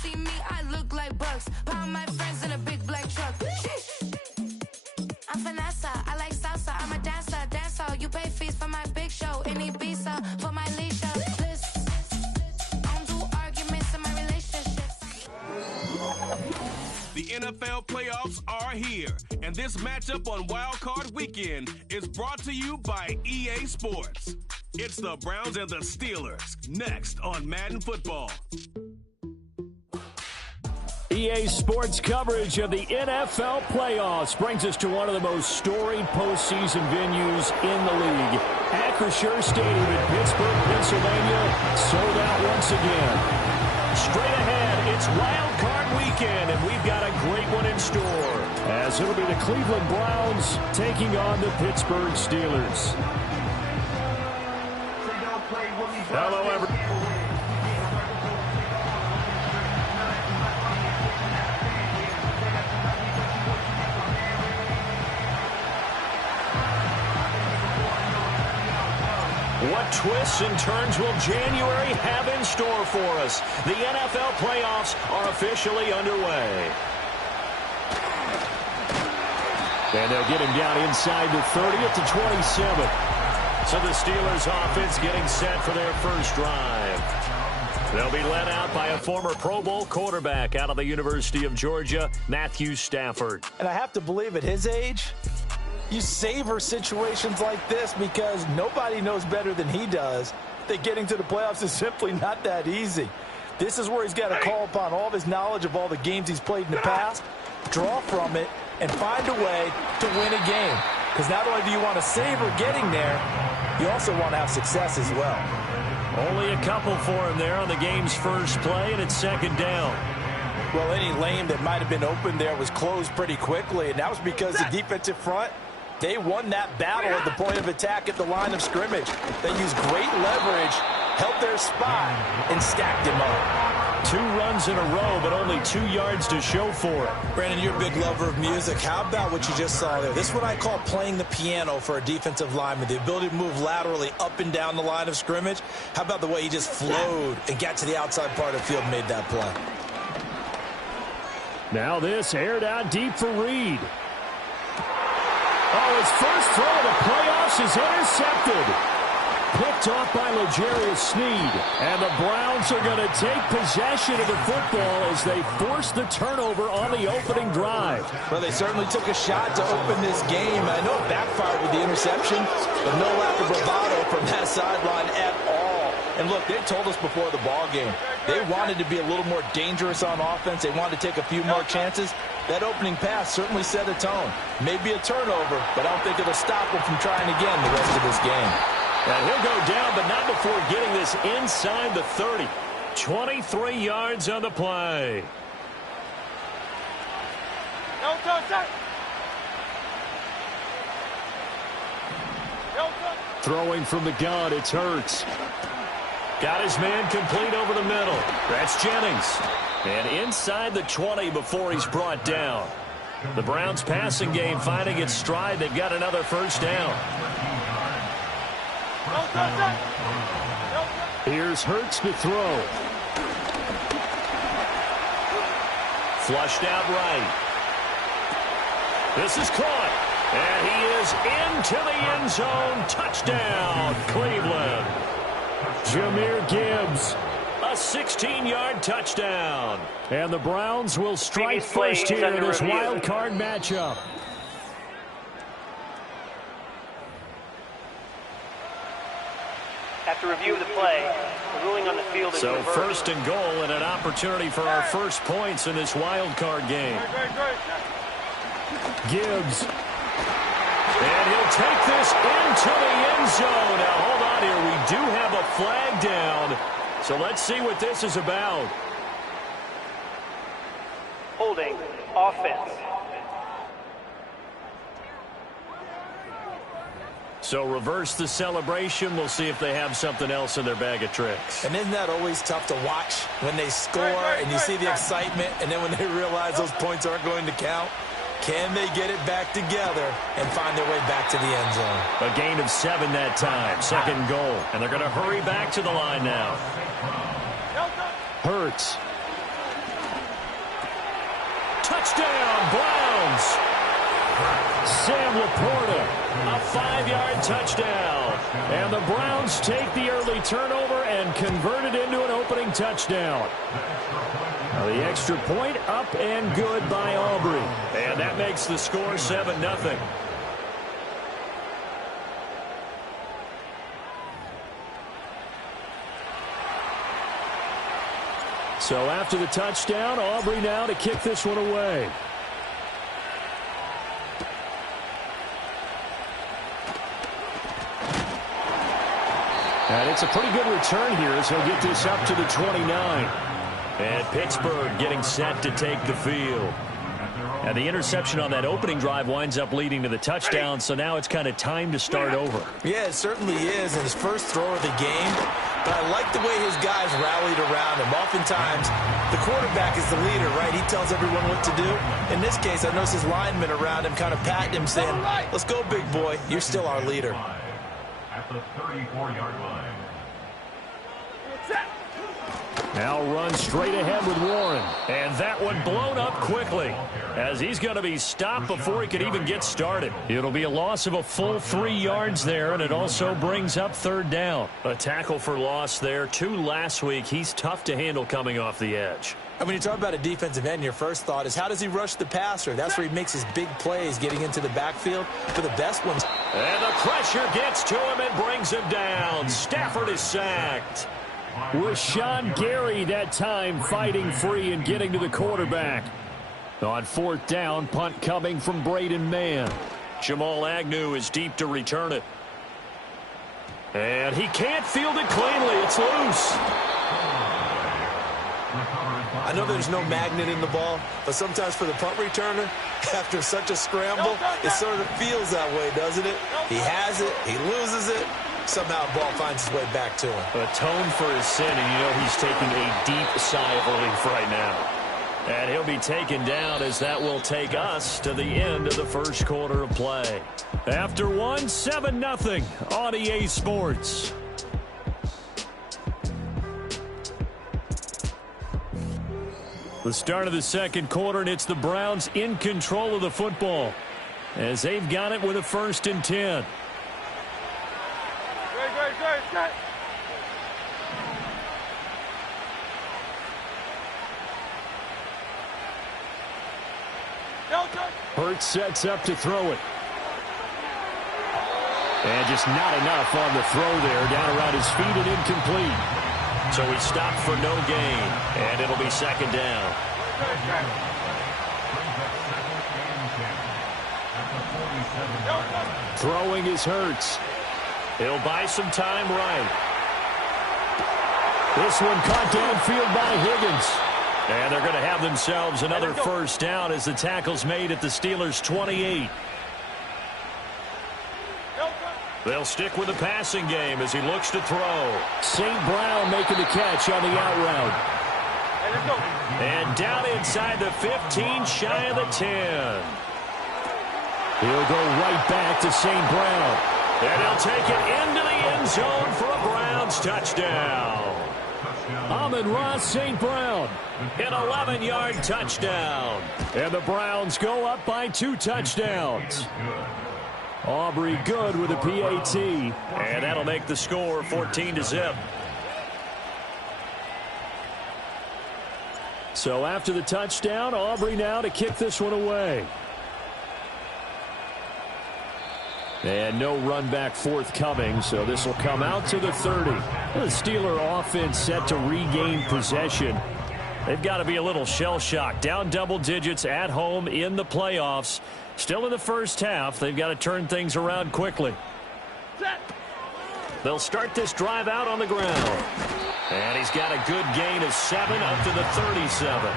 see me, I look like Bugs. Pound my friends in a big black truck. I'm Vanessa, I like salsa. I'm a dancer, You pay fees for my big show. In Ibiza, for my leisure. I don't do arguments in my relationships. The NFL playoffs are here, and this matchup on Wild Card Weekend is brought to you by EA Sports. It's the Browns and the Steelers, next on Madden Football. EA Sports coverage of the NFL playoffs brings us to one of the most storied postseason venues in the league. Acrisure Stadium in Pittsburgh, Pennsylvania, sold out once again. Straight ahead, it's Wild Card Weekend, and we've got a great one in store, as it'll be the Cleveland Browns taking on the Pittsburgh Steelers. Hello, everyone. What twists and turns will January have in store for us? The NFL playoffs are officially underway. And they'll get him down inside the 30 at the 27. So the Steelers offense getting set for their first drive. They'll be led out by a former Pro Bowl quarterback out of the University of Georgia, Matthew Stafford. And I have to believe at his age, you savor situations like this because nobody knows better than he does that getting to the playoffs is simply not that easy. This is where he's got to call upon all of his knowledge of all the games he's played in the past, draw from it, and find a way to win a game. Because not only do you want to savor getting there, you also want to have success as well. Only a couple for him there on the game's first play, and it's second down. Well, any lane that might have been open there was closed pretty quickly, and that was because the defensive front, they won that battle at the point of attack at the line of scrimmage. They used great leverage, held their spot, and stacked him up. 2 runs in a row, but only 2 yards to show for it. Brandon, you're a big lover of music. How about what you just saw there? This is what I call playing the piano for a defensive lineman, the ability to move laterally up and down the line of scrimmage. How about the way he just flowed and got to the outside part of the field and made that play? Now this aired out deep for Reed. Oh, his first throw of the playoffs is intercepted. Picked off by L'Jarius Sneed. And the Browns are going to take possession of the football as they force the turnover on the opening drive. Well, they certainly took a shot to open this game. I know it backfired with the interception, but no lack of bravado from that sideline at all. And look, they told us before the ball game, they wanted to be a little more dangerous on offense. They wanted to take a few more chances. That opening pass certainly set a tone. Maybe a turnover, but I don't think it'll stop them from trying again the rest of this game. And he'll go down, but not before getting this inside the 30. 23 yards on the play. Throwing from the gun, it's Hurts. Got his man complete over the middle. That's Jennings. And inside the 20 before he's brought down. The Browns passing game finding its stride. They've got another first down. Here's Hurts to throw. Flushed out right. This is caught. And he is into the end zone. Touchdown, Cleveland. Jahmyr Gibbs. A 16-yard touchdown. And the Browns will strike first here in this wild card matchup. After review of the play, the ruling on the field is reversed. So first and goal and an opportunity for our first points in this wild card game. Gibbs. And he'll take this into the end zone. Now hold on here. We do have a flag down. So let's see what this is about. Holding offense. So reverse the celebration. We'll see if they have something else in their bag of tricks. And isn't that always tough to watch when they score and you see the excitement, and then when they realize those points aren't going to count? Can they get it back together and find their way back to the end zone? A gain of 7 that time. Second goal. And they're going to hurry back to the line now. Hurts. touchdown, Browns. Sam Laporta, a 5-yard touchdown. And the Browns take the early turnover and convert it into an opening touchdown. The extra point up and good by Aubrey. And that makes the score 7-0. So after the touchdown, Aubrey now to kick this one away. And it's a pretty good return here as he'll get this up to the 29. And Pittsburgh getting set to take the field. And the interception on that opening drive winds up leading to the touchdown, so now it's kind of time to start over. Yeah, it certainly is, and his first throw of the game. But I like the way his guys rallied around him. Oftentimes, the quarterback is the leader, right? He tells everyone what to do. In this case, I noticed his linemen around him kind of patting him, saying, let's go, big boy. You're still our leader. At the 34-yard line. Now run straight ahead with Warren. And that one blown up quickly as he's going to be stopped before he could even get started. It'll be a loss of a full 3 yards there, and it also brings up third down. A tackle for loss there. 2 last week. He's tough to handle coming off the edge. And when you talk about a defensive end, your first thought is how does he rush the passer? That's where he makes his big plays getting into the backfield for the best ones. And the pressure gets to him and brings him down. Stafford is sacked. Rashawn Gary that time fighting free and getting to the quarterback. On fourth down, punt coming from Braden Mann. Jamal Agnew is deep to return it. And he can't field it cleanly. It's loose. I know there's no magnet in the ball, but sometimes for the punt returner, after such a scramble, it sort of feels that way, doesn't it? He has it, he loses it, somehow the ball finds its way back to him. Atone for his sin, and you know he's taking a deep sigh of relief right now. And he'll be taken down as that will take us to the end of the first quarter of play. After one, 7-0 on EA Sports. The start of the second quarter, and it's the Browns in control of the football as they've got it with a 1st and 10. Hurts sets up to throw it. And just not enough on the throw there. Down around his feet and incomplete. So he stopped for no gain. And it'll be 2nd down. Throwing is Hurts. He'll buy some time right. This one caught downfield by Higgins. And they're going to have themselves another 1st down as the tackle's made at the Steelers' 28. They'll stick with the passing game as he looks to throw. St. Brown making the catch on the out route. And down inside the 15, shy of the 10. He'll go right back to St. Brown. And he'll take it into the end zone for a Browns touchdown. Amon-Ra St. Brown, an 11-yard touchdown. And the Browns go up by 2 touchdowns. Aubrey good with a PAT. And that'll make the score 14-0. So after the touchdown, Aubrey now to kick this one away. And no run back forthcoming, so this will come out to the 30. The Steeler offense set to regain possession. They've got to be a little shell-shocked. Down double digits at home in the playoffs. Still in the first half. They've got to turn things around quickly. They'll start this drive out on the ground. And he's got a good gain of 7 up to the 37.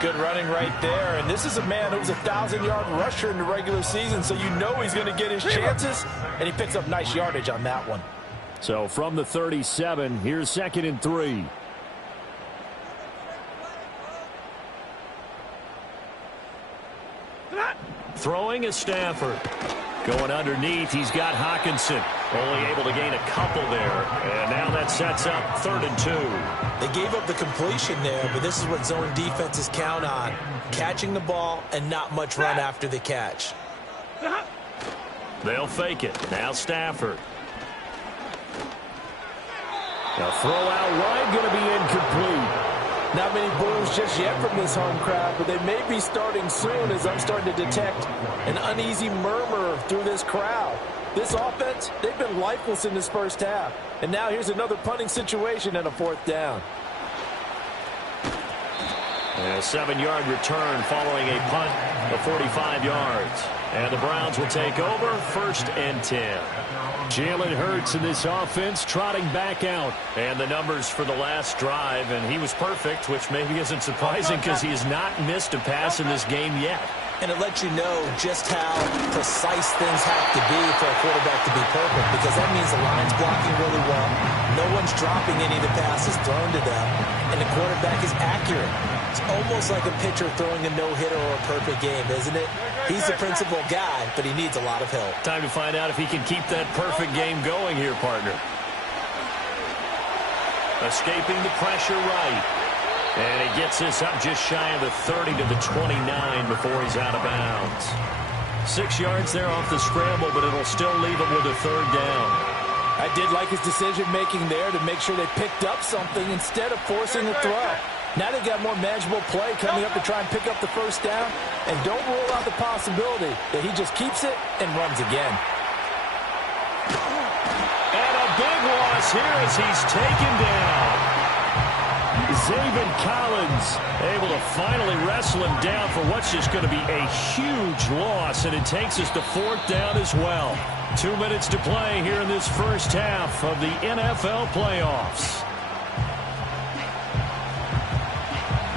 Good running right there. And this is a man who was a 1,000-yard rusher in the regular season, so you know he's going to get his chances. And he picks up nice yardage on that one. So from the 37, here's 2nd and 3. Throwing is Stafford. Going underneath, he's got Hawkinson. Only able to gain a couple there. And now that sets up 3rd and 2. They gave up the completion there, but this is what zone defenses count on. Catching the ball and not much run after the catch. They'll fake it. Now Stafford. A throw out wide, going to be incomplete. Not many boos just yet from this home crowd, but they may be starting soon as I'm starting to detect an uneasy murmur through this crowd. This offense, they've been lifeless in this first half. And now here's another punting situation and a 4th down. A 7-yard return following a punt of 45 yards. And the Browns will take over 1st and 10. Jalen Hurts in this offense trotting back out. And the numbers for the last drive, and he was perfect, which maybe isn't surprising because he has not missed a pass in this game yet. And it lets you know just how precise things have to be for a quarterback to be perfect, because that means the line's blocking really well. No one's dropping any of the passes thrown to them, and the quarterback is accurate. It's almost like a pitcher throwing a no-hitter or a perfect game, isn't it? He's the principal guy, but he needs a lot of help. Time to find out if he can keep that perfect game going here, partner. Escaping the pressure right. And he gets this up just shy of the 30 to the 29 before he's out of bounds. 6 yards there off the scramble, but it'll still leave him with a 3rd down. I did like his decision-making there to make sure they picked up something instead of forcing a throw. Now they've got more manageable play coming up to try and pick up the 1st down. And don't rule out the possibility that he just keeps it and runs again. And a big loss here as he's taken down. Zaven Collins able to finally wrestle him down for what's just going to be a huge loss, and it takes us to 4th down as well. 2 minutes to play here in this first half of the NFL playoffs.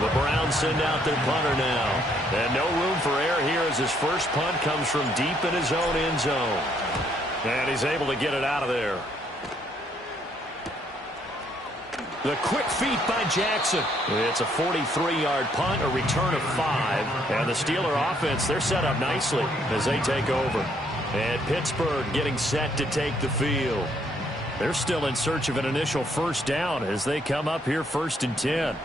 The Browns send out their punter now. And no room for error here as his first punt comes from deep in his own end zone. And he's able to get it out of there. The quick feet by Jackson. It's a 43-yard punt, a return of 5. And the Steeler offense, they're set up nicely as they take over. And Pittsburgh getting set to take the field. They're still in search of an initial 1st down as they come up here 1st and 10.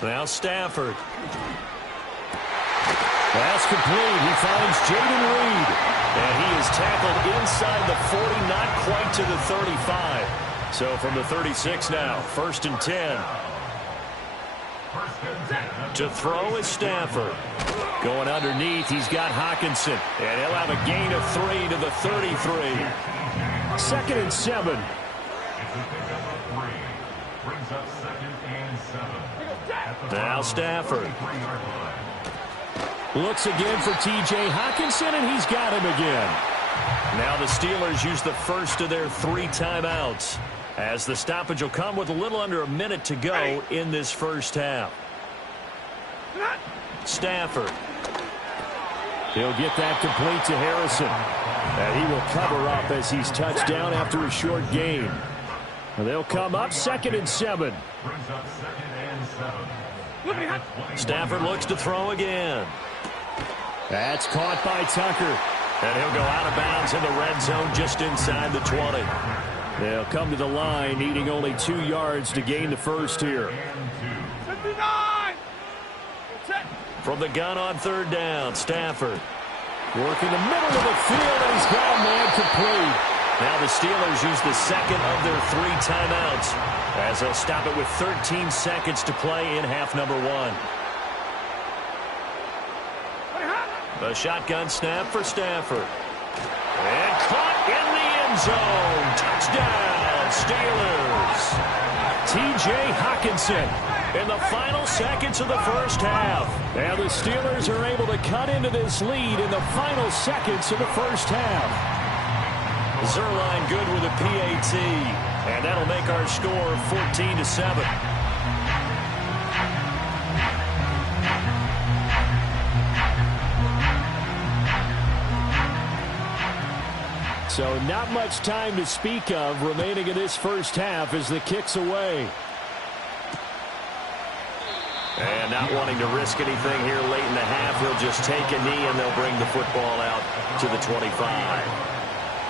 Now Stafford. Pass complete. He finds Jaden Reed. And he is tackled inside the 40, not quite to the 35. So from the 36 now, 1st and 10. To throw is Stafford. Going underneath, he's got Hawkinson. And he'll have a gain of 3 to the 33. 2nd and 7. Now Stafford. Looks again for T.J. Hawkinson, and he's got him again. Now the Steelers use the first of their 3 timeouts, as the stoppage will come with a little under a minute to go in this first half. Stafford. He'll get that complete to Harrison. And he will cover up as he's touched down after a short gain. And they'll come up 2nd and 7. Stafford looks to throw again. That's caught by Tucker. And he'll go out of bounds in the red zone just inside the 20. They'll come to the line, needing only 2 yards to gain the first here. From the gun on 3rd down, Stafford. Working the middle of the field, and he's got a man complete. Now the Steelers use the 2nd of their 3 timeouts, as they'll stop it with 13 seconds to play in half number 1. The shotgun snap for Stafford. And caught in the end zone. Touchdown, Steelers. T.J. Hawkinson in the final seconds of the first half. And the Steelers are able to cut into this lead in the final seconds of the first half. Zerline good with a PAT. And that'll make our score 14-7. So not much time to speak of remaining in this first half as the kick's away. And not wanting to risk anything here late in the half, he'll just take a knee and they'll bring the football out to the 25.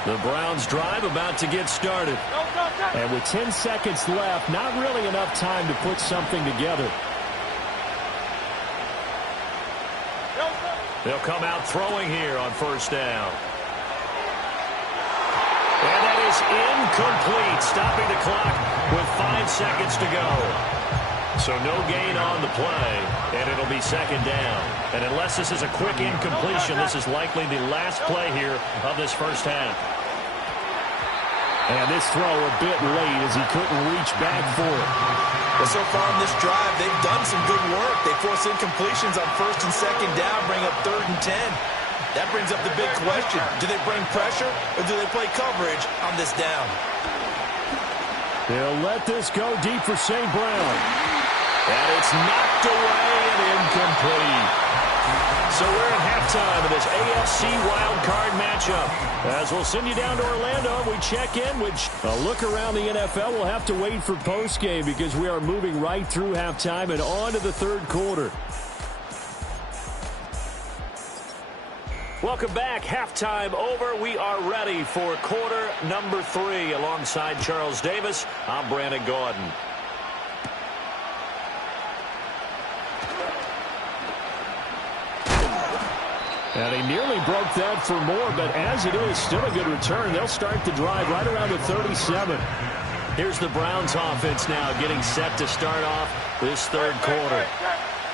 The Browns drive about to get started. And with 10 seconds left, not really enough time to put something together. They'll come out throwing here on first down. And that is incomplete, stopping the clock with 5 seconds to go. So no gain on the play, and it'll be second down. And unless this is a quick incompletion, this is likely the last play here of this first half. And this throw a bit late as he couldn't reach back for it. Well, so far in this drive, they've done some good work. They force incompletions on first and second down, bring up 3rd and 10. That brings up the big question. Do they bring pressure or do they play coverage on this down? They'll let this go deep for St. Brown. And it's knocked away and incomplete. So we're at halftime of this AFC wildcard matchup. As we'll send you down to Orlando, we check in with a look around the NFL. We'll have to wait for postgame because we are moving right through halftime and on to the third quarter. Welcome back. Halftime over. We are ready for quarter number 3. Alongside Charles Davis, I'm Brandon Gaudin. And he nearly broke that for more, but as it is, still a good return. They'll start the drive right around the 37. Here's the Browns offense now getting set to start off this third quarter.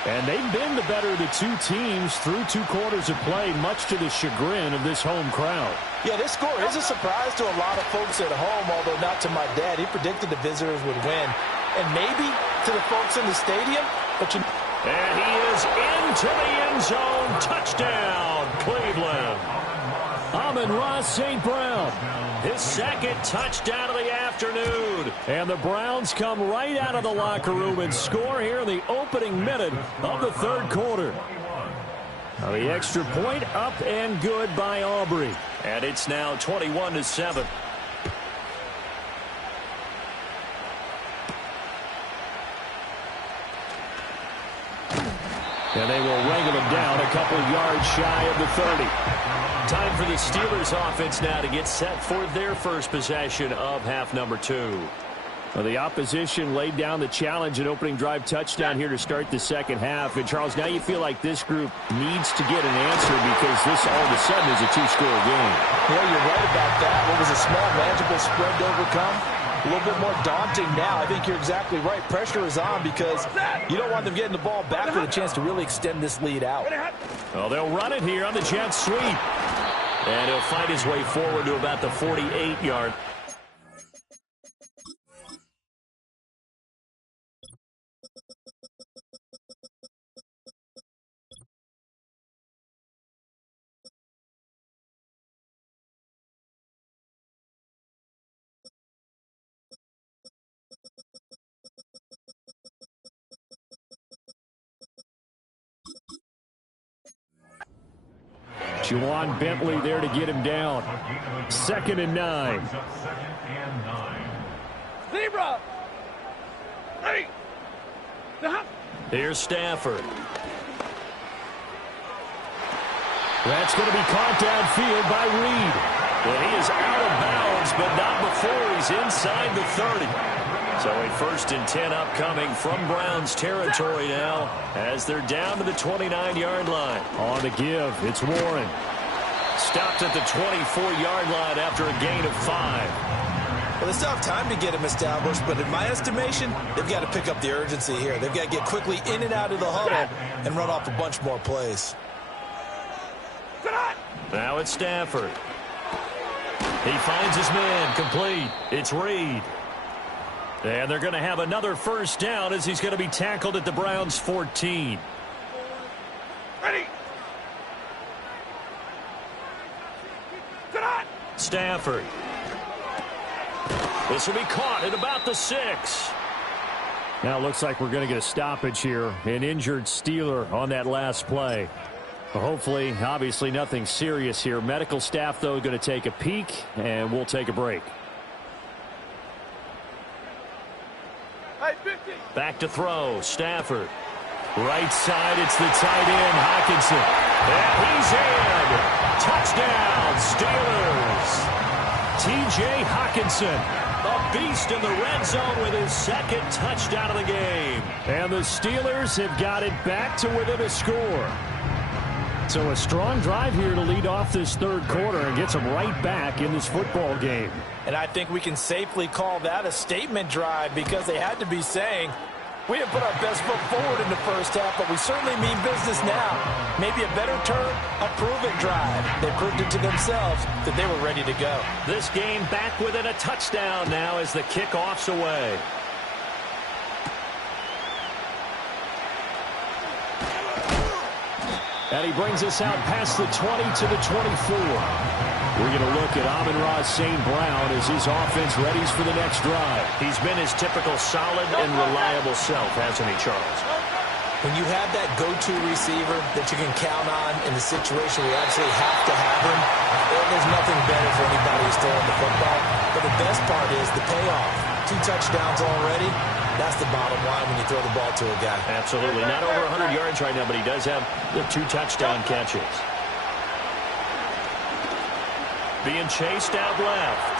And they've been the better of the two teams through 2 quarters of play, much to the chagrin of this home crowd. Yeah, this score is a surprise to a lot of folks at home, although not to my dad. He predicted the visitors would win. And maybe to the folks in the stadium, but you... And he is into the end zone. Touchdown, Cleveland. Amon-Ra St. Brown. His second touchdown of the afternoon. And the Browns come right out of the locker room and score here in the opening minute of the third quarter. Now the extra point up and good by Aubrey. And it's now 21-7. And they will wrangle him down a couple yards shy of the 30. Time for the Steelers offense now to get set for their first possession of half number 2. Well, the opposition laid down the challenge and opening drive touchdown here to start the second half. And, Charles, now you feel like this group needs to get an answer because this all of a sudden is a 2-score game. Yeah, you're right about that. What was a small, manageable spread to overcome? A little bit more daunting now. I think you're exactly right. Pressure is on because you don't want them getting the ball back with a chance to really extend this lead out. Well, they'll run it here on the jet sweep. And he'll fight his way forward to about the 48-yard. Juwan Bentley there to get him down. 2nd and 9. Zebra! Ready! Here's Stafford. That's going to be caught downfield by Reed. Well, he is out of bounds, but not before he's inside the 30. So a 1st and 10 upcoming from Browns territory now as they're down to the 29-yard line. On the give, it's Warren. Stopped at the 24-yard line after a gain of 5. Well, they still have time to get him established, but in my estimation, they've got to pick up the urgency here. They've got to get quickly in and out of the huddle and run off a bunch more plays. Now it's Stafford. He finds his man complete. It's Reed. And they're going to have another first down as he's going to be tackled at the Browns' 14. Ready! Stafford. This will be caught at about the 6. Now it looks like we're going to get a stoppage here. An injured Steeler on that last play. Hopefully, obviously nothing serious here. Medical staff, though, going to take a peek, and we'll take a break. Hey, 50. Back to throw. Stafford. Right side, it's the tight end, Hockenson. And he's in. Touchdown, Steelers. T.J. Hockenson, a beast in the red zone with his second touchdown of the game. And the Steelers have got it back to within a score. So a strong drive here to lead off this third quarter and gets them right back in this football game. And I think we can safely call that a statement drive because they had to be saying, we have put our best foot forward in the first half, but we certainly mean business now. Maybe a better term, a prove-it drive. They proved it to themselves that they were ready to go. This game back within a touchdown now as the kickoff's away. And he brings us out past the 20 to the 24. We're going to look at Amon-Ra St. Brown as his offense readies for the next drive. He's been his typical solid and reliable self, hasn't he, Charles? When you have that go-to receiver that you can count on in the situation we absolutely have to have him, there's nothing better for anybody who's throwing the football. But the best part is the payoff. 2 touchdowns already. That's the bottom line when you throw the ball to a guy. Absolutely. Not over 100 yards right now, but he does have the 2 touchdown catches. Being chased out left.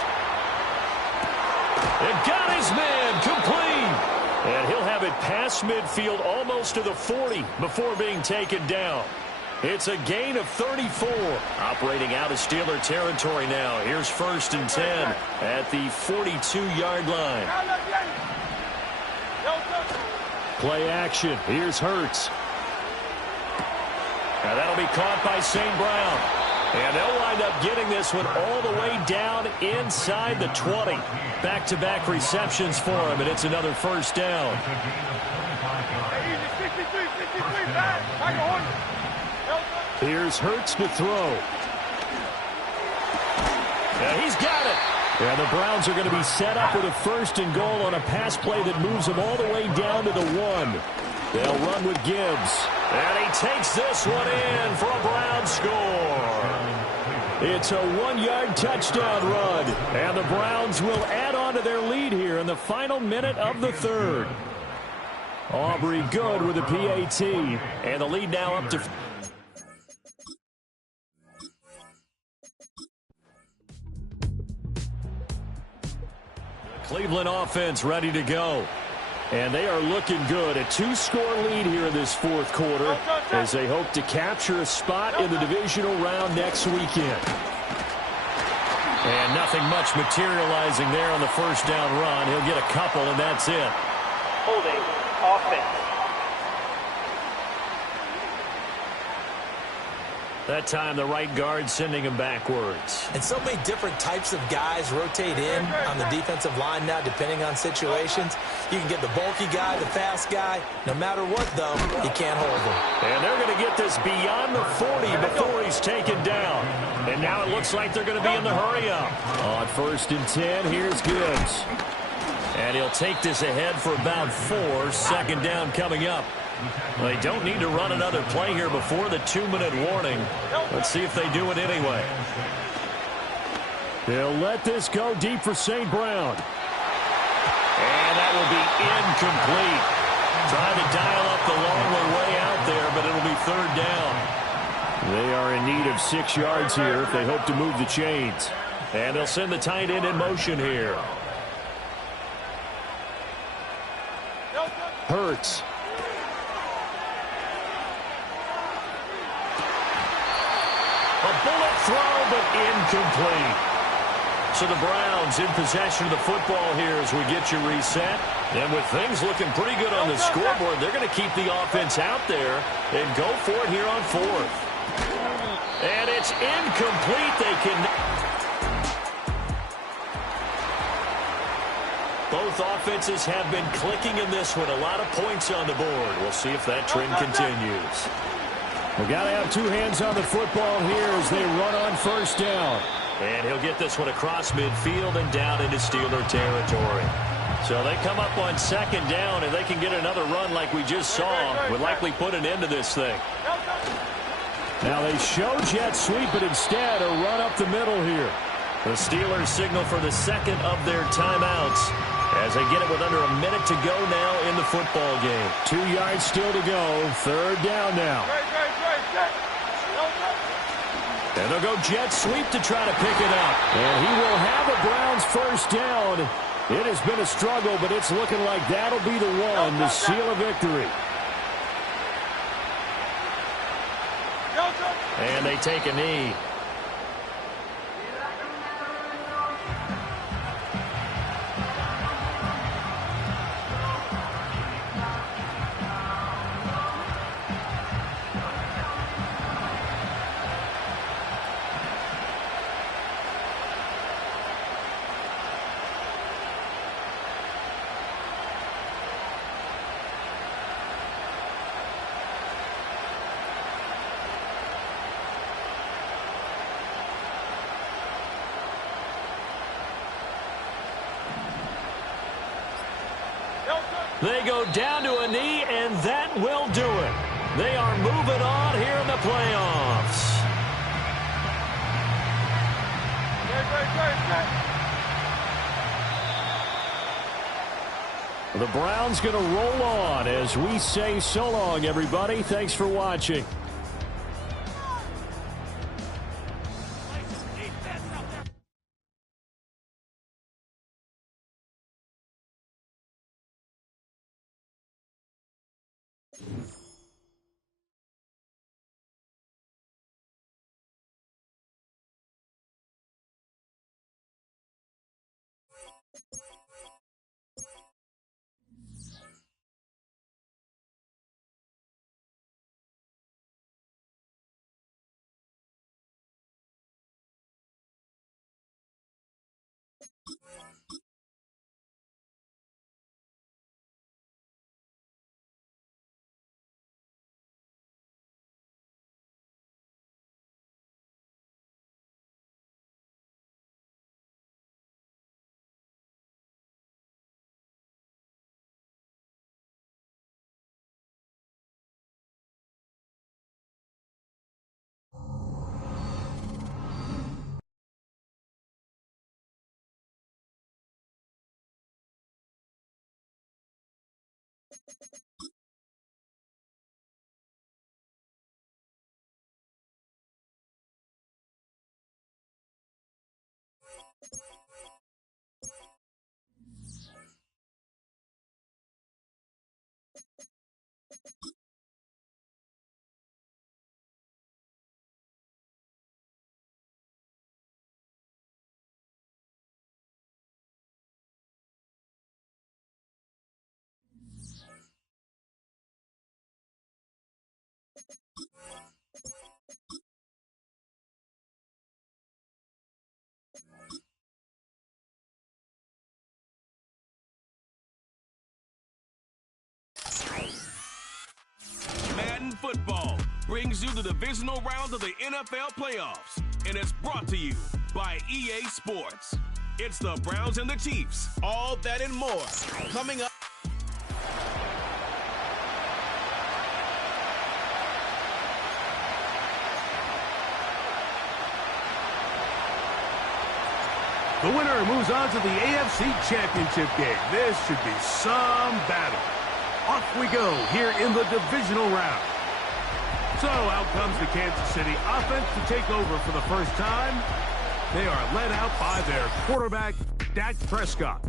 And got his man complete. And he'll have it past midfield almost to the 40 before being taken down. It's a gain of 34. Operating out of Steeler territory now. Here's 1st and 10 at the 42-yard line. Play action. Here's Hurts. Now that'll be caught by St. Brown. And they'll wind up getting this one all the way down inside the 20. Back-to-back receptions for him, and it's another 1st down. Here's Hurts to throw. Yeah, he's got it. And the Browns are going to be set up with a 1st and goal on a pass play that moves them all the way down to the 1. They'll run with Gibbs. And he takes this one in for a Brown score. It's a 1-yard touchdown run. And the Browns will add on to their lead here in the final minute of the 3rd. Aubrey good with a PAT. And the lead now up to... Cleveland offense ready to go. And they are looking good. A 2-score lead here in this 4th quarter as they hope to capture a spot in the divisional round next weekend. And nothing much materializing there on the 1st down run. He'll get a couple, and that's it. Holding offense. That time, the right guard sending him backwards. And so many different types of guys rotate in on the defensive line now, depending on situations. You can get the bulky guy, the fast guy. No matter what, though, you can't hold him. And they're going to get this beyond the 40 before he's taken down. And now it looks like they're going to be in the hurry-up. On 1st and 10, here's Gibbs. And he'll take this ahead for about 4. 2nd down coming up. They don't need to run another play here before the 2-minute warning. Let's see if they do it anyway. They'll let this go deep for St. Brown. And that will be incomplete. Trying to dial up the long way out there, but it'll be 3rd down. They are in need of 6 yards here if they hope to move the chains. And they'll send the tight end in motion here. Hurts. A bullet throw, but incomplete. So the Browns in possession of the football here as we get you reset. And with things looking pretty good on the scoreboard, they're going to keep the offense out there and go for it here on 4th. And it's incomplete. They can... Both offenses have been clicking in this one. A lot of points on the board. We'll see if that trend continues. We've got to have 2 hands on the football here as they run on 1st down. And he'll get this one across midfield and down into Steeler territory. So they come up on 2nd down, and they can get another run like we just saw. Would likely put an end to this thing. Now they show jet sweep, but instead a run up the middle here. The Steelers signal for the 2nd of their timeouts. as they get it with under a minute to go now in the football game. 2 yards still to go. Third down now. And they'll go jet sweep to try to pick it up. And he will have a Browns first down. It has been a struggle, but it's looking like that'll be the one to seal a victory. And they take a knee. They go down to a knee, and that will do it. They are moving on here in the playoffs. The Browns going to roll on as we say so long, everybody. Thanks for watching. Madden football brings you the divisional round of the NFL playoffs, and it's brought to you by EA Sports. It's the Browns and the Chiefs, all that and more, coming up. The winner moves on to the AFC Championship game. This should be some battle. Off we go here in the divisional round. So out comes the Kansas City offense to take over for the first time. They are led out by their quarterback, Dak Prescott.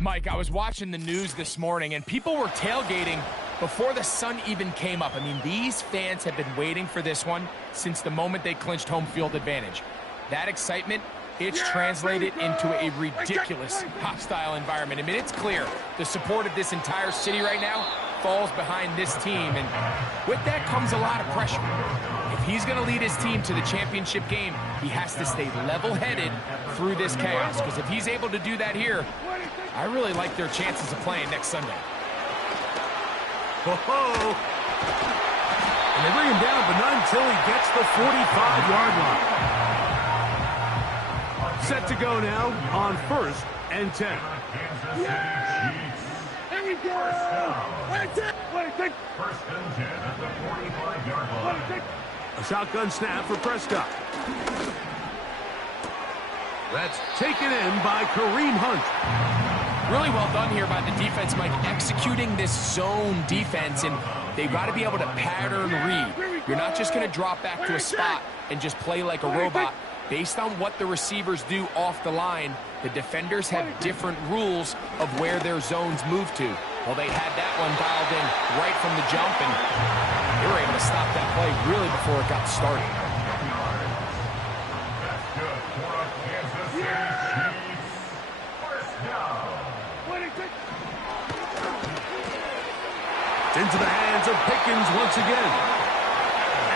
Mike, I was watching the news this morning, and people were tailgating before the sun even came up. I mean, these fans have been waiting for this one since the moment they clinched home field advantage. That excitement, it's translated into a ridiculous hostile environment. I mean, it's clear the support of this entire city right now falls behind this team, and with that comes a lot of pressure. If he's going to lead his team to the championship game, he has to stay level-headed through this chaos, because if he's able to do that here, I really like their chances of playing next Sunday. Ho-ho! And they bring him down, but not until he gets the 45-yard line. Set to go now on 1st and 10. There we go! First and 10 at the 45-yard line. A shotgun snap for Prescott. That's taken in by Kareem Hunt. Really well done here by the defense, Mike, executing this zone defense, and they've got to be able to pattern read. You're not just going to drop back to a spot and just play like a robot. Based on what the receivers do off the line, the defenders have different rules of where their zones move to. Well, they had that one dialed in right from the jump, and they were able to stop that play really before it got started. It's into the hands of Pickens once again.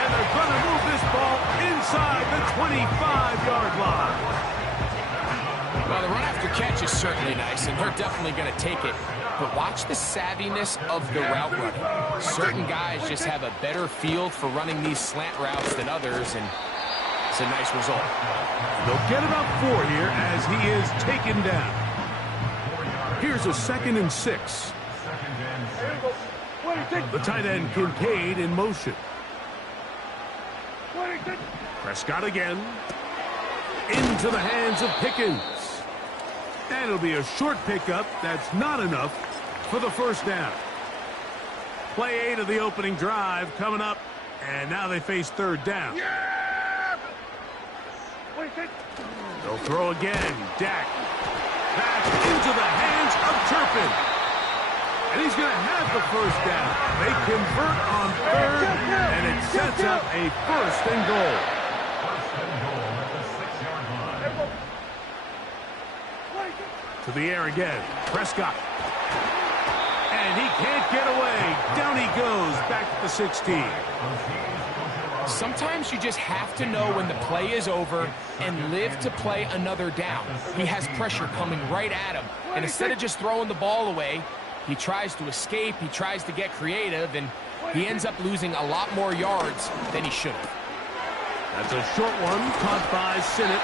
And they're going to move this ball inside the 25-yard line. Well, the run after catch is certainly nice, and they're definitely going to take it. But watch the savviness of the route running. Certain guys just have a better feel for running these slant routes than others, and it's a nice result. They'll get about 4 here as he is taken down. Here's a 2nd and 6. The tight end Kincaid in motion. Prescott again. Into the hands of Pickens. And it'll be a short pickup. That's not enough for the first down. Play 8 of the opening drive coming up. And now they face 3rd down. They'll throw again. Dak. Back into the hands of Turpin. And he's going to have the first down. They convert on 3rd, and it sets up a 1st and goal. To the air again. Prescott. And he can't get away. Down he goes. Back to the 16. Sometimes you just have to know when the play is over and live to play another down. He has pressure coming right at him. And instead of just throwing the ball away, he tries to escape, he tries to get creative, and he ends up losing a lot more yards than he should have. That's a short one, caught by Sinnott.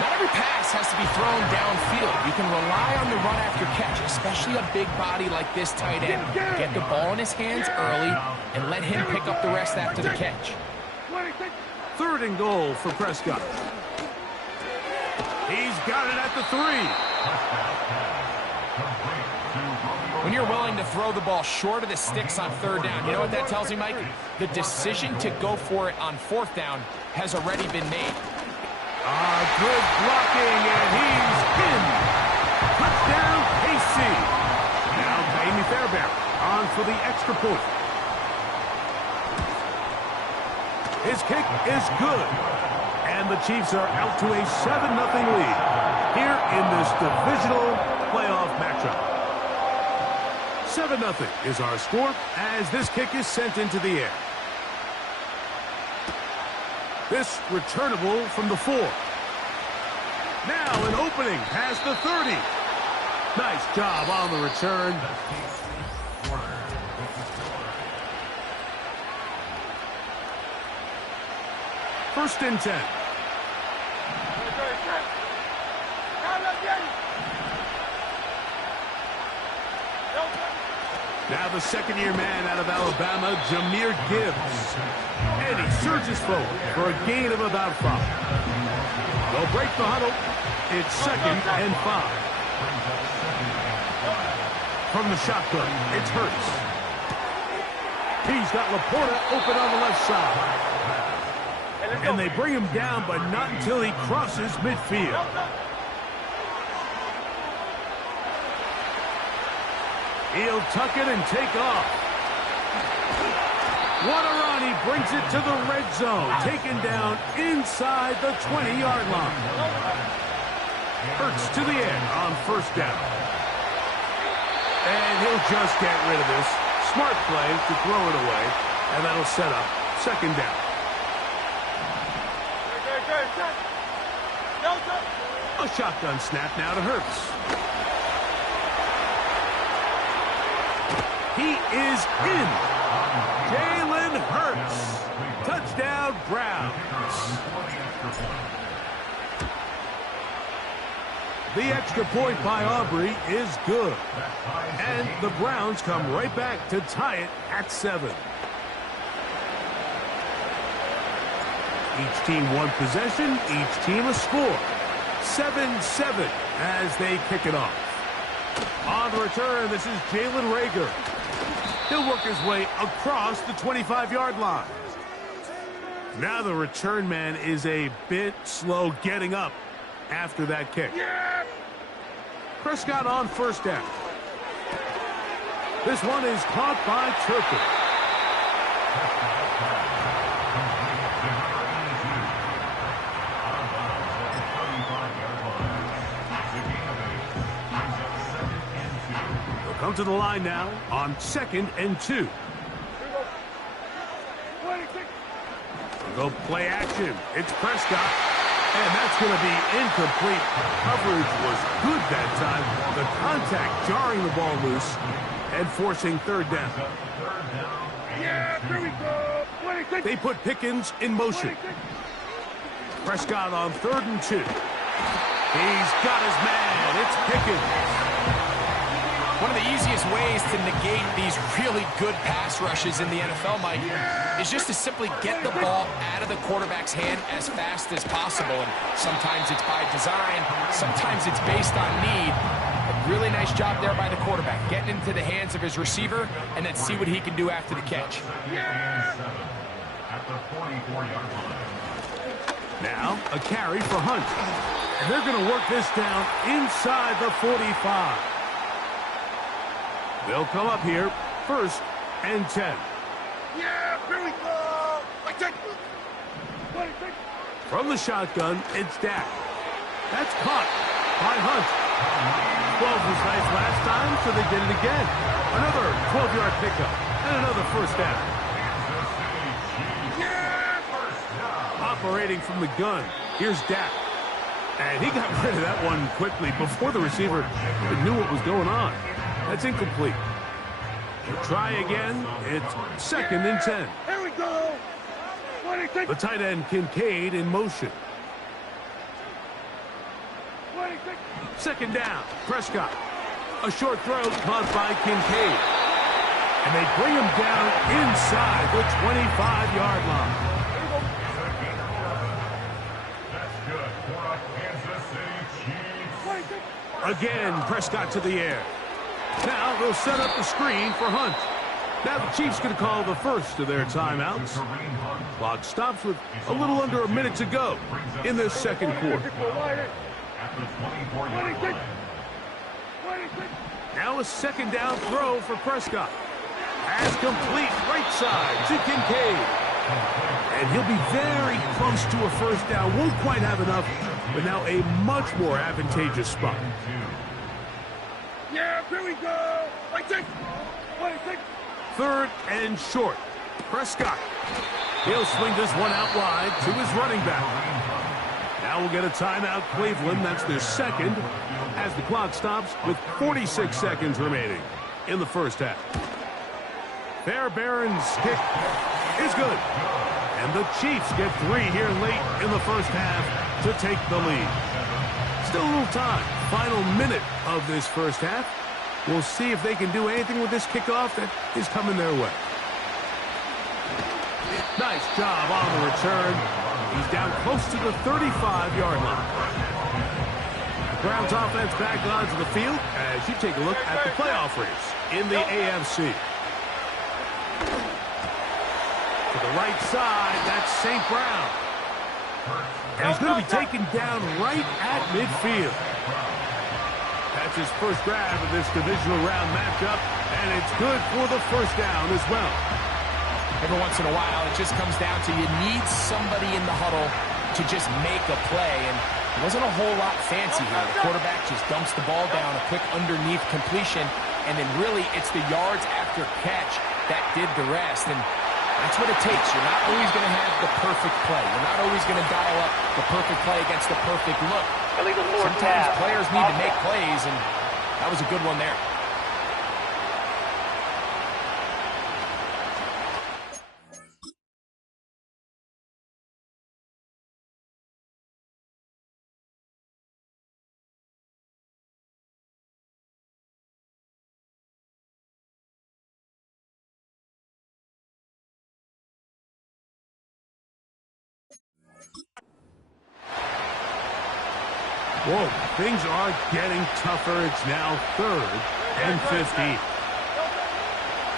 Not every pass has to be thrown downfield. You can rely on the run after catch, especially a big body like this tight end. Get the ball in his hands early and let him pick up the rest after the catch. 3rd and goal for Prescott. He's got it at the 3. When you're willing to throw the ball short of the sticks on 3rd down, you know what that tells me, Mike? The decision to go for it on 4th down has already been made. Good blocking, and he's in. Touchdown, KC. Now Amy Fairbairn on for the extra point. His kick is good. And the Chiefs are out to a 7-0 lead here in this divisional playoff matchup. 7-0 is our score as this kick is sent into the air. This returnable from the 4. Now an opening past the 30. Nice job on the return. First and 10. Now the 2nd-year man out of Alabama, Jahmyr Gibbs. And he surges forward for a gain of about 5. They'll break the huddle. It's 2nd and 5. From the shotgun, it's Hurts. He's got Laporta open on the left side. And they bring him down, but not until he crosses midfield. He'll tuck it and take off. What a run. He brings it to the red zone. Taken down inside the 20-yard line. Hurts to the end on 1st down. And he'll just get rid of this. Smart play to throw it away. And that'll set up 2nd down. A shotgun snap now to Hurts. He is in. Jalen Hurts. Touchdown, Browns. The extra point by Aubrey is good. And the Browns come right back to tie it at 7. Each team one possession, each team a score. 7-7 as they kick it off. On the return, this is Jalen Reagor. He'll work his way across the 25-yard line. Now the return man is a bit slow getting up after that kick. Prescott on first down. This one is caught by Turpin. They'll come to the line now on 2nd and 2. Go play action. It's Prescott. And that's going to be incomplete. Coverage was good that time. The contact jarring the ball loose and forcing third down. Yeah, here we go. They put Pickens in motion. Prescott on 3rd and 2. He's got his man. It's Pickens. One of the easiest ways to negate these really good pass rushes in the NFL, Mike, is just to simply get the ball out of the quarterback's hand as fast as possible. And sometimes it's by design, sometimes it's based on need. A really nice job there by the quarterback, getting into the hands of his receiver, and then see what he can do after the catch. Now a carry for Hunt. And they're going to work this down inside the 45. They'll come up here, 1st and 10. Yeah, here we go. From the shotgun, it's Dak. That's caught by Hunt. 12 was nice last time, so they did it again. Another 12-yard pickup and another first down. Operating from the gun, here's Dak. And he got rid of that one quickly before the receiver even knew what was going on. That's incomplete. We'll try again. It's 2nd and 10. Here we go. The tight end, Kincaid, in motion. 2nd down, Prescott. A short throw caught by Kincaid. And they bring him down inside the 25-yard line. Again, Prescott to the air. Now they'll set up the screen for Hunt. Now the Chiefs going to call the first of their timeouts. Clock stops with a little under a minute to go in this second quarter. Now a 2nd down throw for Prescott. Pass complete right side to Kincaid. And he'll be very close to a first down. Won't quite have enough, but now a much more advantageous spot. Yeah, here we go. 3rd and short. Prescott. He'll swing this one out wide to his running back. Now we'll get a timeout, Cleveland. That's their 2nd as the clock stops with 46 seconds remaining in the first half. Fairbairn's kick is good. And the Chiefs get 3 here late in the first half to take the lead. Still a little time. Final minute of this first half. We'll see if they can do anything with this kickoff that is coming their way. Nice job on the return. He's down close to the 35-yard line. Browns offense back onto the field as you take a look at the playoff race in the AFC. To the right side, that's St. Brown. And he's going to be taken down right at midfield. That's his first grab of this divisional round matchup, and it's good for the first down as well. Every once in a while, it just comes down to you need somebody in the huddle to just make a play, and it wasn't a whole lot fancy here. The quarterback just dumps the ball down, a quick underneath completion, and then really it's the yards after catch that did the rest, and that's what it takes. You're not always going to have the perfect play. You're not always going to dial up the perfect play against the perfect look. Sometimes players need to make plays, and that was a good one there. Whoa, things are getting tougher. It's now 3rd and 15.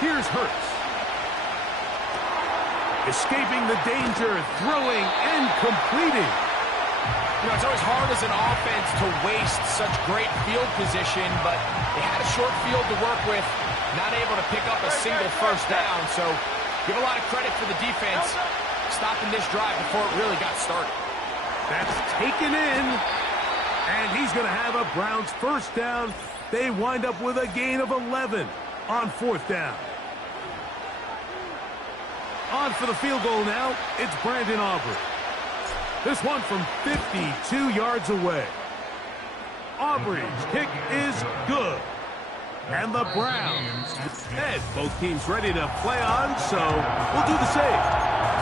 Here's Hurts. Escaping the danger, throwing and completing. You know, it's always hard as an offense to waste such great field position, but they had a short field to work with, not able to pick up a single first down. So give a lot of credit for the defense stopping this drive before it really got started. That's taken in, and he's going to have a Browns first down. They wind up with a gain of 11 on 4th down. On for the field goal now, it's Brandon Aubrey. This one from 52 yards away. Aubrey's kick is good. And the Browns head. Both teams ready to play on, so we'll do the same.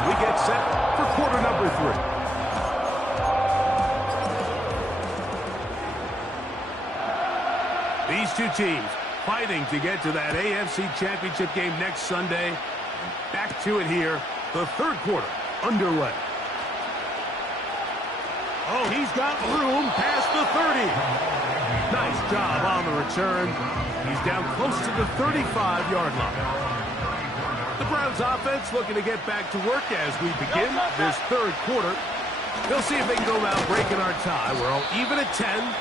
We get set for quarter number 3. These two teams fighting to get to that AFC Championship game next Sunday. Back to it here, the 3rd quarter underway. Oh, he's got room past the 30. Nice job on the return. He's down close to the 35-yard line. The Browns offense looking to get back to work as we begin this 3rd quarter. They'll see if they can go out breaking our tie. We're all even at 10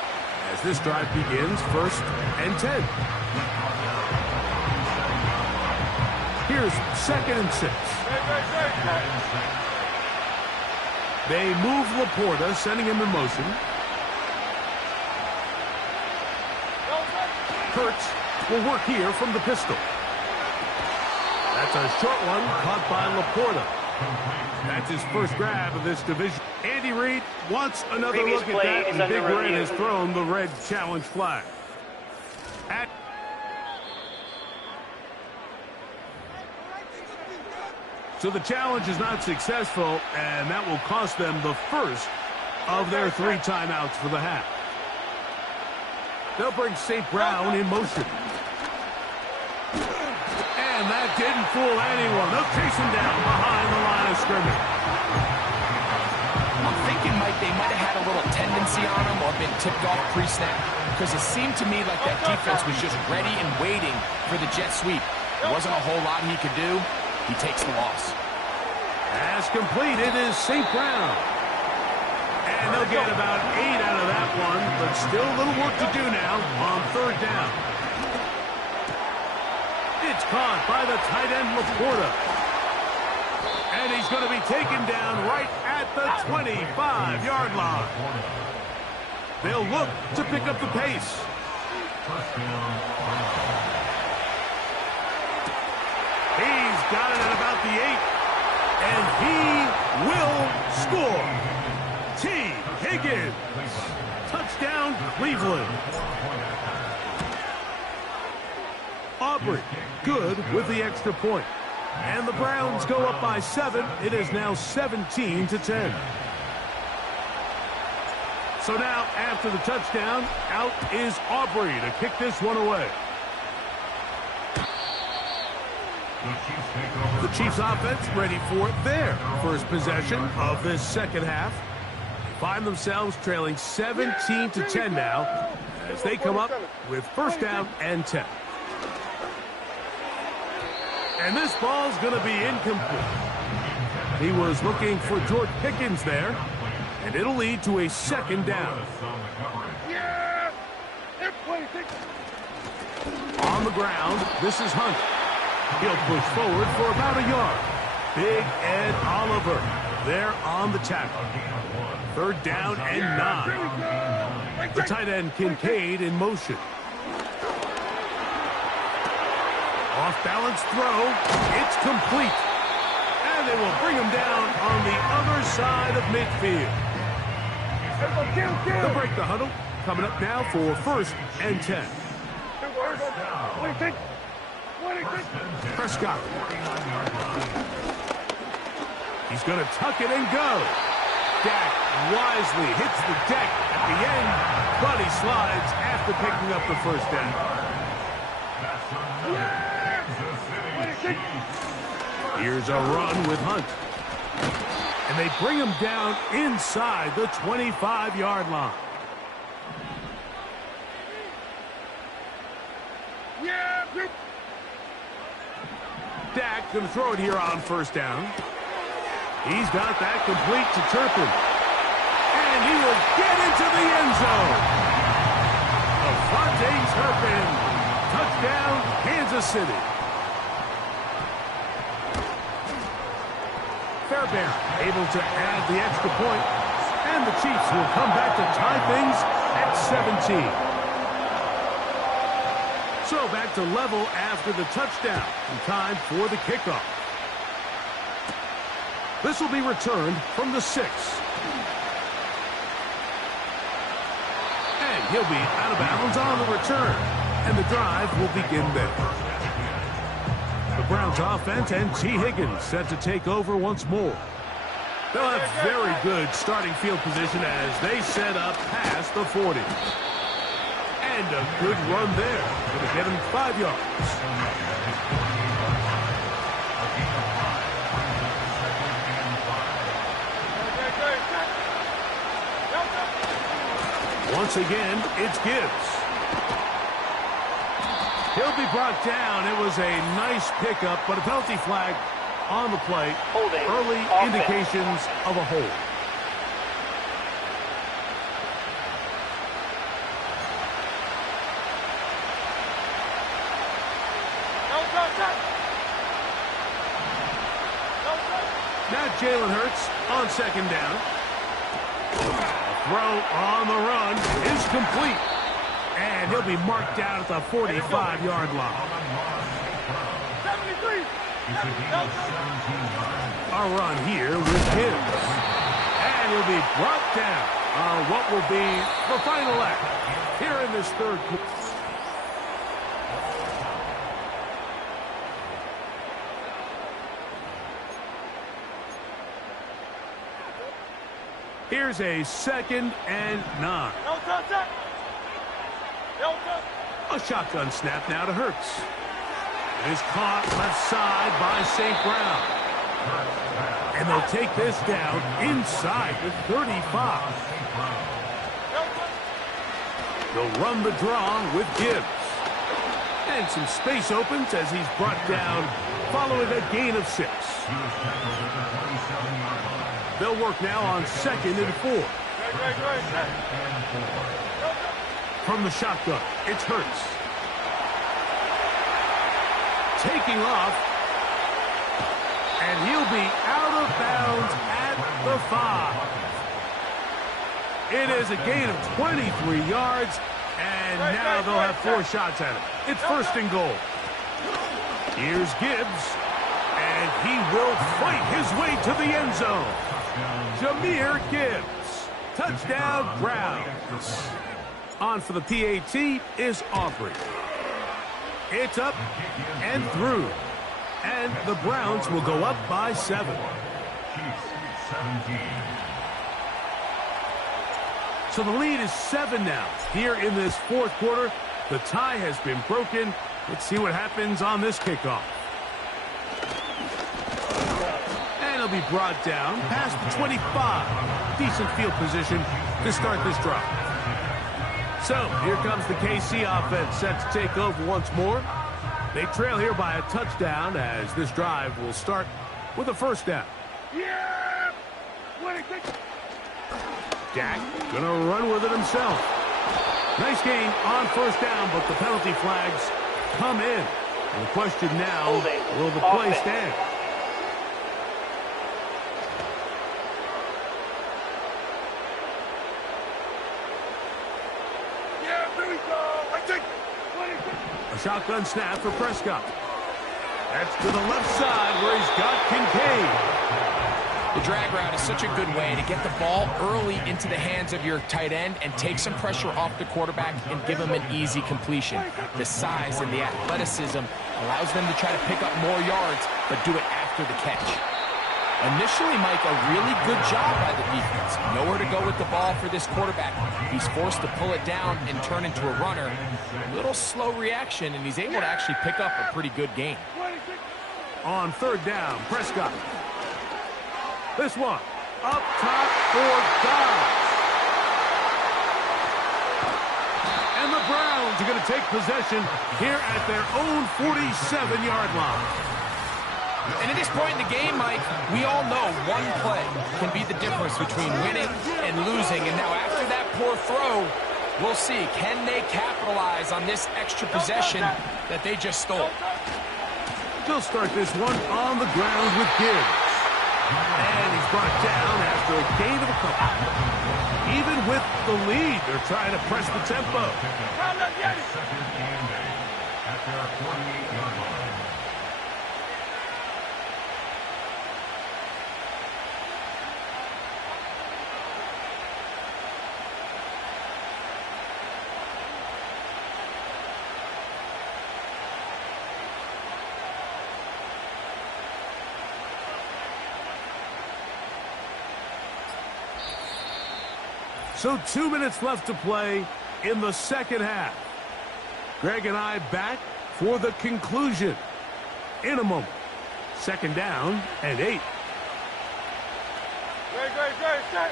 as this drive begins, 1st and 10. Here's 2nd and 6. They move Laporta, sending him in motion. Hurts will work here from the pistol. That's a short one caught by Laporta. That's his first grab of this division. Andy Reid wants another look at that, and Big Red has thrown the red challenge flag. So the challenge is not successful, and that will cost them the first of their 3 timeouts for the half. They'll bring St. Brown in motion. And that didn't fool anyone. They'll chase him down behind the line of scrimmage. I'm thinking they might have had a little tendency on him or been tipped off pre-snap, because it seemed to me like that defense was just ready and waiting for the jet sweep. There wasn't a whole lot he could do. He takes the loss. As completed is St. Brown. And they'll get about 8 out of that one, but still a little work to do now on 3rd down. It's caught by the tight end Laporta. And he's going to be taken down right at the 25-yard line. They'll look to pick up the pace. He's got it at about the 8. And he will score. T. Higgins. Touchdown, Cleveland. Aubrey, good with the extra point. And the Browns go up by 7. It is now 17-10. So now, after the touchdown, out is Aubrey to kick this one away. The Chiefs offense ready for their first possession of this 2nd half. They find themselves trailing 17-10 now as they come up with 1st down and 10. And this ball's going to be incomplete. He was looking for George Pickens there, and it'll lead to a 2nd down. On the ground, this is Hunt. He'll push forward for about a yard. Big Ed Oliver there on the tackle. 3rd down and 9. The tight end Kincaid in motion. Off-balance throw. It's complete. And they will bring him down on the other side of midfield. They'll break the huddle. Coming up now for 1st and 10. Prescott. He's going to tuck it and go. Dak wisely hits the deck at the end, but he slides after picking up the 1st down. Here's a run with Hunt. And they bring him down inside the 25-yard line. Dak going to throw it here on first down. He's got that complete to Turpin. And he will get into the end zone. Avante Turpin. Touchdown, Kansas City. Fairbairn able to add the extra point. And the Chiefs will come back to tie things at 17. So back to level after the touchdown. And time for the kickoff. This will be returned from the 6. And he'll be out of bounds on the return. And the drive will begin there. The Browns offense and T. Higgins set to take over once more. They'll have very good starting field position as they set up past the 40. And a good run there. Going to get him 5 yards. Once again, it's Gibbs. He'll be brought down. It was a nice pickup, but a penalty flag on the play. Holding. Early Offense. indications of a hold. Now Jalen Hurts on second down. Throw on the run is complete. And he'll be marked down at the 45-yard line. 73. A run here with Gibbs. And he'll be brought down on what will be the final act here in this third quarter. Here's a 2nd and 9. A shotgun snap now to Hurts. It is caught left side by St. Brown. And they'll take this down inside the 35. They'll run the draw with Gibbs. And some space opens as he's brought down following a gain of 6. They'll work now on 2nd and 4. From the shotgun, it's Hurts. Taking off. And he'll be out of bounds at the 5. It is a gain of 23 yards. And now they'll have 4 shots at it. It's 1st and goal. Here's Gibbs. And he will fight his way to the end zone. Jahmyr Gibbs. Touchdown, Browns. On for the PAT is Aubrey. It's up and through. And the Browns will go up by 7. So the lead is 7 now. Here in this 4th quarter, the tie has been broken. Let's see what happens on this kickoff. And he'll be brought down past the 25. Decent field position to start this drive. So here comes the KC offense set to take over once more. They trail here by a touchdown as this drive will start with a 1st down. Yeah! Dak gonna run with it himself. Nice gain on 1st down, but the penalty flags come in. And the question now, will the play stand? Yeah, here we go. I take A shotgun snap for Prescott. That's to the left side where he's got Kincaid. The drag route is such a good way to get the ball early into the hands of your tight end and take some pressure off the quarterback and give him an easy completion. The size and the athleticism allows them to try to pick up more yards, but do it after the catch. Initially, Mike, a really good job by the defense. Nowhere to go with the ball for this quarterback. He's forced to pull it down and turn into a runner. A little slow reaction, and he's able to actually pick up a pretty good gain. On 3rd down, Prescott. This one, up top for Dobbs. And the Browns are going to take possession here at their own 47-yard line. And at this point in the game, Mike, we all know one play can be the difference between winning and losing. And now after that poor throw, we'll see. Can they capitalize on this extra possession that they just stole? They'll start this one on the ground with Gibbs. And he's brought down after a gain of a couple. Even with the lead, they're trying to press the tempo. After a 48-yard line. So 2 minutes left to play in the second half. Greg and I back for the conclusion in a moment. Second down and 8. Set.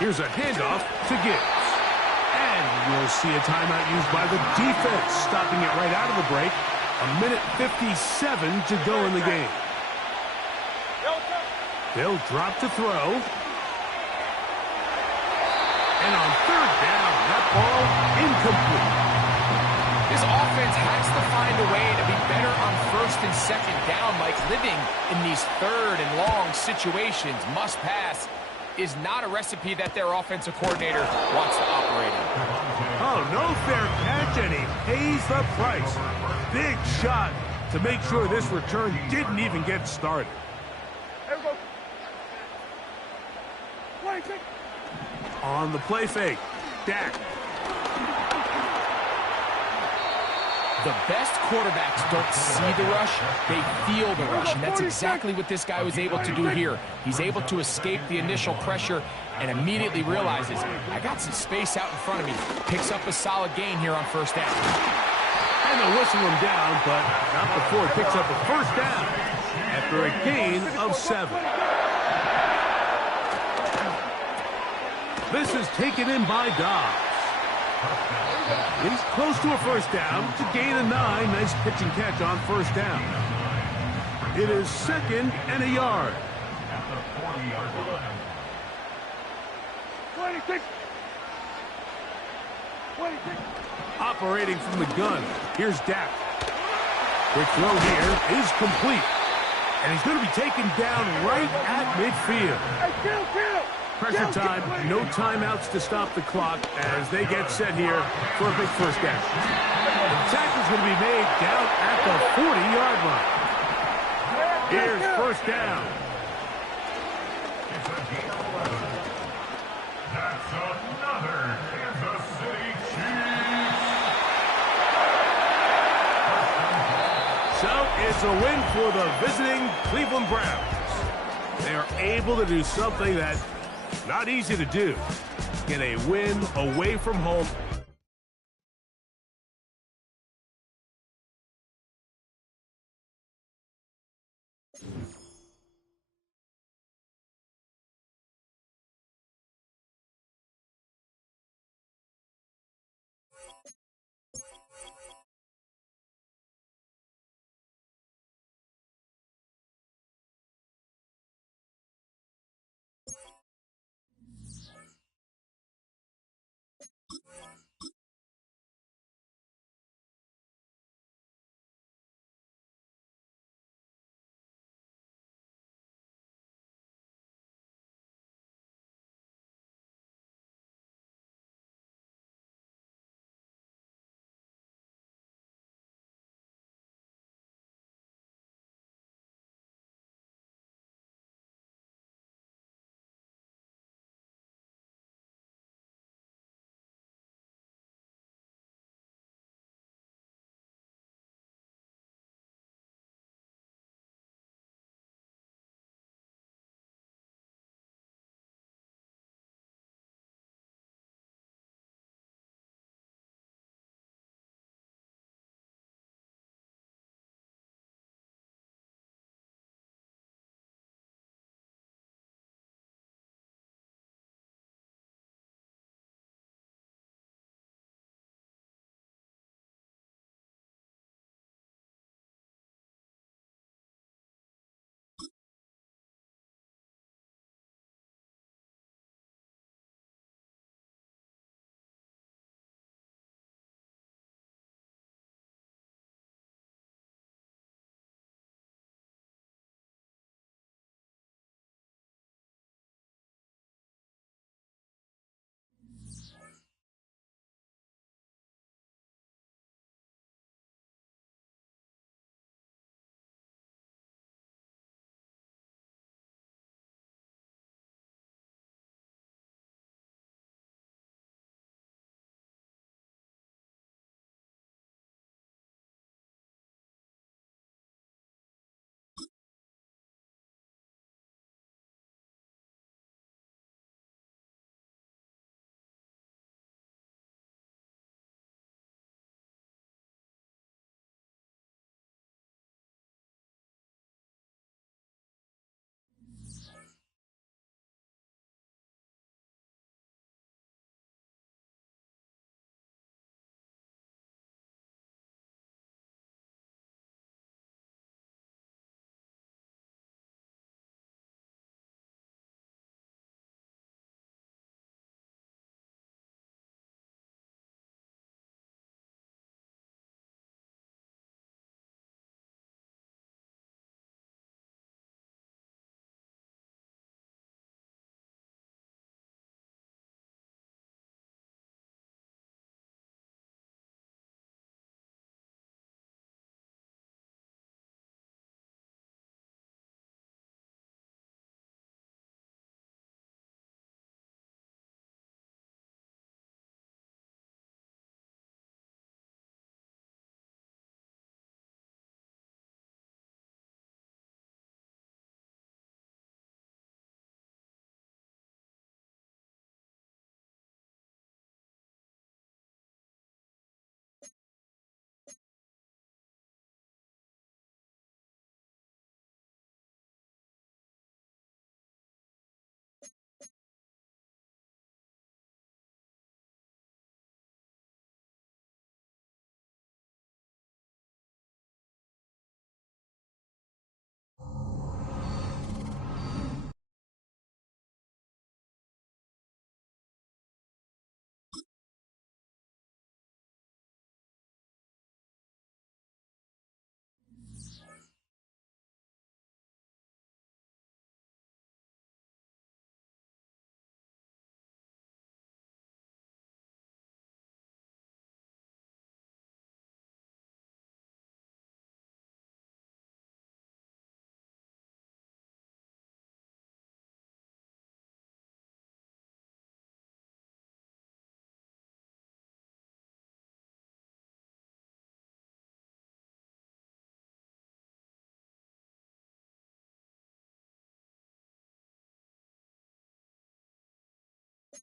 Here's a handoff to Gibbs. And you'll see a timeout used by the defense, stopping it right out of the break. A minute 57 to go in the game. They'll drop to throw. And on third down, that ball incomplete. This offense has to find a way to be better on first and second down, like living in these third and long situations. Must pass is not a recipe that their offensive coordinator wants to operate in. Oh, no fair catch, and he pays the price. Big shot to make sure this return didn't even get started. On the play fake, Dak. The best quarterbacks don't see the rush, they feel the rush, and that's exactly what this guy was able to do here. He's able to escape the initial pressure and immediately realizes, I got some space out in front of me. Picks up a solid gain here on first down. And they'll whistle him down, but not before he picks up a first down after a gain of 7. This is taken in by Dobbs. He's close to a first down to gain a 9. Nice pitch and catch on first down. It is second and a yard. At the 40-yard line. 26. Operating from the gun. Here's Dak. Quick throw here is complete. And he's going to be taken down right at midfield. Hey, kill. Pressure time, no timeouts to stop the clock as they get set here for a big first down. The tackle's going to be made down at the 40-yard line. Here's first down. It's a gain of 11. That's another Kansas City Chiefs. So it's a win for the visiting Cleveland Browns. They are able to do something that not easy to do. Get a win away from home. you